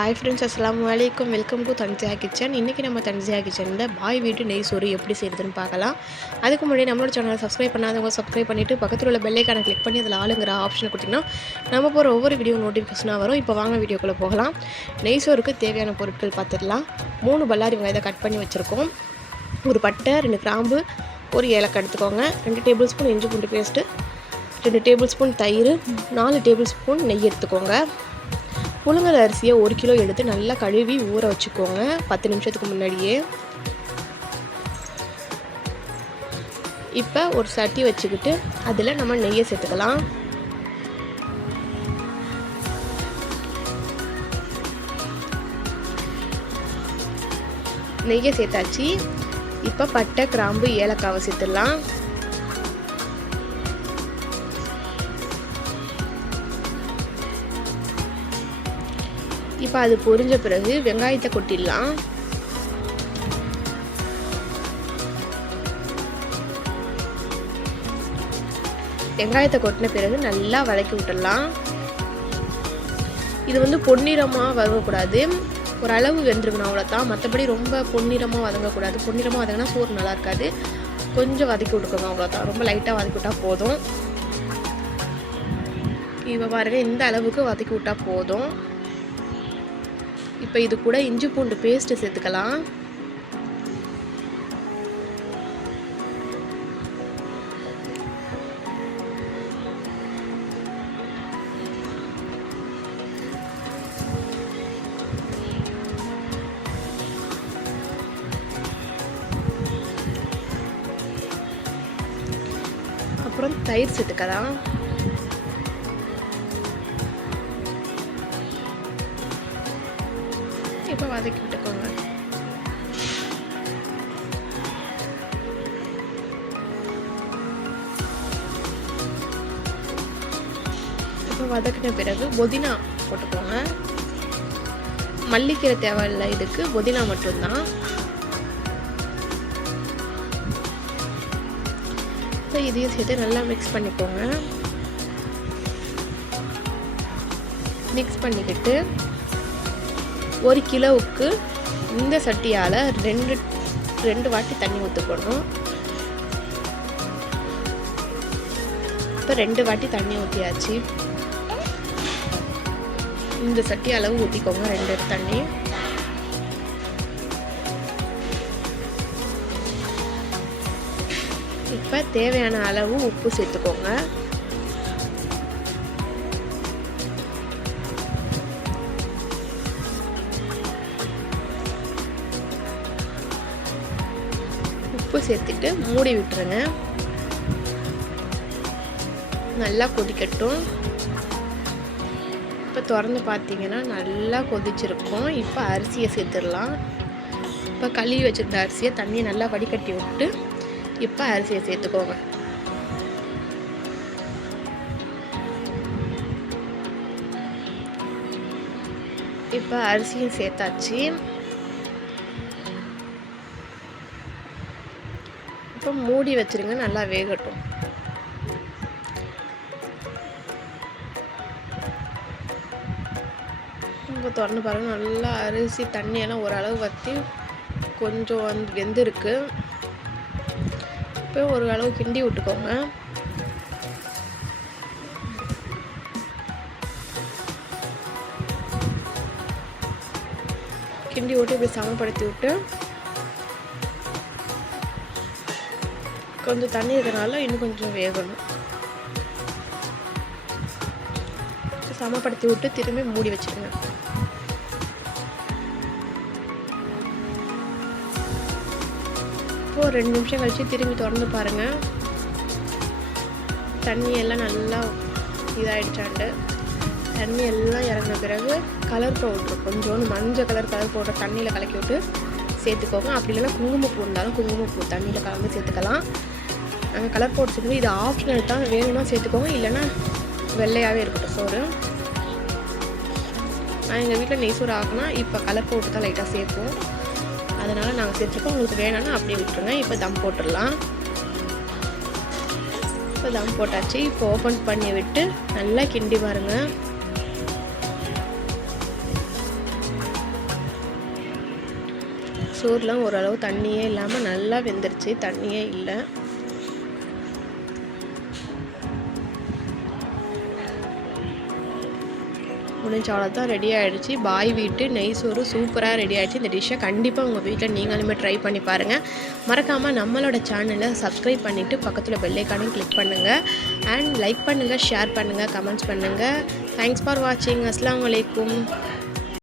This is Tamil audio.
ஹாய் ஃப்ரெண்ட்ஸ், அஸ்ஸலாமு அலைக்கும். Welcome to Tanziya kitchen. இன்றைக்கி நம்ம தன்சியா கிச்சனில் பாய் வீட்டு நெய் சோறு எப்படி செய்கிறதுன்னு பார்க்கலாம். அதுக்கு முன்னாடி நம்மளோட சேனலை சப்ஸ்கிரைப் பண்ணாதவங்க சப்ஸ்கிரைப் பண்ணிவிட்டு பக்கத்தில் உள்ள பெல் ஐகானை கிளிக் பண்ணி அதில் ஆளுங்கிற ஆப்ஷனை கொடுத்திங்கன்னா நம்ம போகிற ஒவ்வொரு வீடியோ நோட்டிஃபிகேஷனாக வரும். இப்போ வாங்க வீடியோக்குள்ளே போகலாம். நெய் சோறுக்கு தேவையான பொருட்கள் பார்த்துடலாம். 3 பல்லாரி வெங்காயத்தை கட் பண்ணி வச்சுருக்கோம். ஒரு பட்டை, 2 கிராம்பு, ஒரு ஏலக்காய் எடுத்துக்கோங்க. 2 டேபிள் ஸ்பூன் இஞ்சி பூண்டு பேஸ்ட்டு, 2 டேபிள் ஸ்பூன் தயிர், 4 டேபிள் ஸ்பூன் நெய் எடுத்துக்கோங்க. புழுங்கல் அரிசியை 1 கிலோ எடுத்து நல்லா கழுவி ஊற வச்சுக்கோங்க 10 நிமிஷத்துக்கு முன்னாடியே. இப்போ ஒரு சட்டி வச்சுக்கிட்டு அதில் நம்ம நெய்யை சேர்த்துக்கலாம். நெய்யை சேர்த்தாச்சு. இப்போ பட்டை, கிராம்பு, ஏலக்காவை சேர்த்துடலாம். இப்போ அது பொரிஞ்ச பிறகு வெங்காயத்தை கொட்டிடலாம். வெங்காயத்தை கொட்டின பிறகு நல்லா வதக்கி விட்டுடலாம். இது பொன்னிறமாக வதங்கக்கூடாது, ஓரளவு வெந்துருக்கணும், அவ்வளோதான். மற்றபடி ரொம்ப பொன்னிறமாக வதங்கக்கூடாது. பொன்னிறமாக வதங்கினா சோறு நல்லா இருக்காது. கொஞ்சம் வதக்கி விட்டுக்கோங்க, அவ்வளோதான். ரொம்ப லைட்டாக வதக்கி விட்டால் போதும். இப்போ பாருங்கள், இந்த அளவுக்கு வதக்கி விட்டால் போதும். இப்போ இது கூட இஞ்சி பூண்டு பேஸ்ட்டு சேர்த்துக்கலாம். அப்புறம் தயிர் சேர்த்துக்கலாம். இப்போ வதக்கி விட்டுக்கோங்க. இப்போ வதக்கின பிறகு புதினா போட்டுக்கோங்க. மல்லிக்கீரை தேவையில்லை, இதுக்கு புதினா மட்டும்தான். இப்போ இதையும் சேர்த்து நல்லா மிக்ஸ் பண்ணிக்கோங்க. மிக்ஸ் பண்ணிக்கிட்டு 1 கிலோவுக்கு இந்த சட்டியால் 2 வாட்டி தண்ணி ஊற்றிக்கணும். இப்போ 2 வாட்டி தண்ணி ஊற்றியாச்சு. இந்த சட்டி அளவு ஊற்றிக்கோங்க, 2 தண்ணி. இப்போ தேவையான அளவு உப்பு சேர்த்துக்கோங்க. உப்பு சேர்த்துட்டு மூடி விட்டுருங்க. நல்லா கொதிக்கட்டும். இப்போ திறந்து பார்த்தீங்கன்னா நல்லா கொதிச்சிருக்கும். இப்போ அரிசியை சேர்த்துடலாம். இப்போ கழுவி வச்சுருந்த அரிசியை தண்ணியை நல்லா வடிகட்டி விட்டு இப்போ அரிசியை சேர்த்துக்கோங்க. இப்போ அரிசியும் சேர்த்தாச்சு. இப்போ மூடி வச்சுருங்க, நல்லா வேகட்டும். இப்போ திறந்து பாருங்கள், நல்லா அரிசி தண்ணியெல்லாம் ஓரளவு வற்றி கொஞ்சம் வெந்திருக்கு. இப்போ ஒரு அளவு கிண்டி விட்டுக்கோங்க. கிண்டி விட்டு இப்படி சமப்படுத்தி விட்டு கொஞ்சம் தண்ணி இருக்கிறனால இன்னும் கொஞ்சம் வேகணும். சமப்படுத்தி விட்டு திரும்பி மூடி வச்சுருங்க. இப்போது 2 நிமிஷம் கழித்து திரும்பி திறந்து பாருங்கள். தண்ணி எல்லாம் நல்லா இதாகிடுச்சாண்டு. தண்ணி எல்லாம் இறங்கின பிறகு கலர் பவுட்ரு, கொஞ்சோண்டு மஞ்சள் கலர் பவுடர் தண்ணியில் கலக்கி விட்டு சேர்த்துக்கோங்க. அப்படி இல்லைன்னா குங்குமப்பூ இருந்தாலும் குங்குமப்பூ தண்ணியில் கலந்து சேர்த்துக்கலாம். நாங்கள் கலர் பவுடர் சேர்த்து, இது ஆப்ஷனல் தான், வேணும்னா சேர்த்துக்கோங்க, இல்லைன்னா வெள்ளையாகவே இருக்கட்டும் சோறு. நான் எங்கள் வீட்டில் நெய் சோறு ஆகுனா இப்போ கலர் பவுடர் தான் லைட்டாக சேர்ப்போம், அதனால் நாங்கள் சேர்த்துருக்கோம். உங்களுக்கு வேணும்னா அப்படியே விட்டுருங்க. இப்போ தம் போட்டுடலாம். இப்போ தம் போட்டாச்சு. இப்போ ஓப்பன் பண்ணி விட்டு நல்லா கிண்டி பாருங்கள். சோறுலாம் ஓரளவு தண்ணியே இல்லாமல் நல்லா வெந்துருச்சு, தண்ணியே இல்லை. முடிஞ்ச அவ்வளோதான், ரெடி ஆகிடுச்சு. பாய் வீட்டு நெய் சோறு சூப்பராக ரெடி ஆகிடுச்சு. இந்த டிஷ்ஷை கண்டிப்பாக உங்கள் வீட்டில் நீங்களுமே ட்ரை பண்ணி பாருங்கள். மறக்காமல் நம்மளோட சேனலை சப்ஸ்கிரைப் பண்ணிவிட்டு பக்கத்தில் பெல் ஐக்கானையும் கிளிக் பண்ணுங்கள். அண்ட் லைக் பண்ணுங்கள், ஷேர் பண்ணுங்கள், கமெண்ட்ஸ் பண்ணுங்கள். தேங்க்ஸ் ஃபார் வாட்சிங். அஸ்ஸலாமு அலைக்கும்.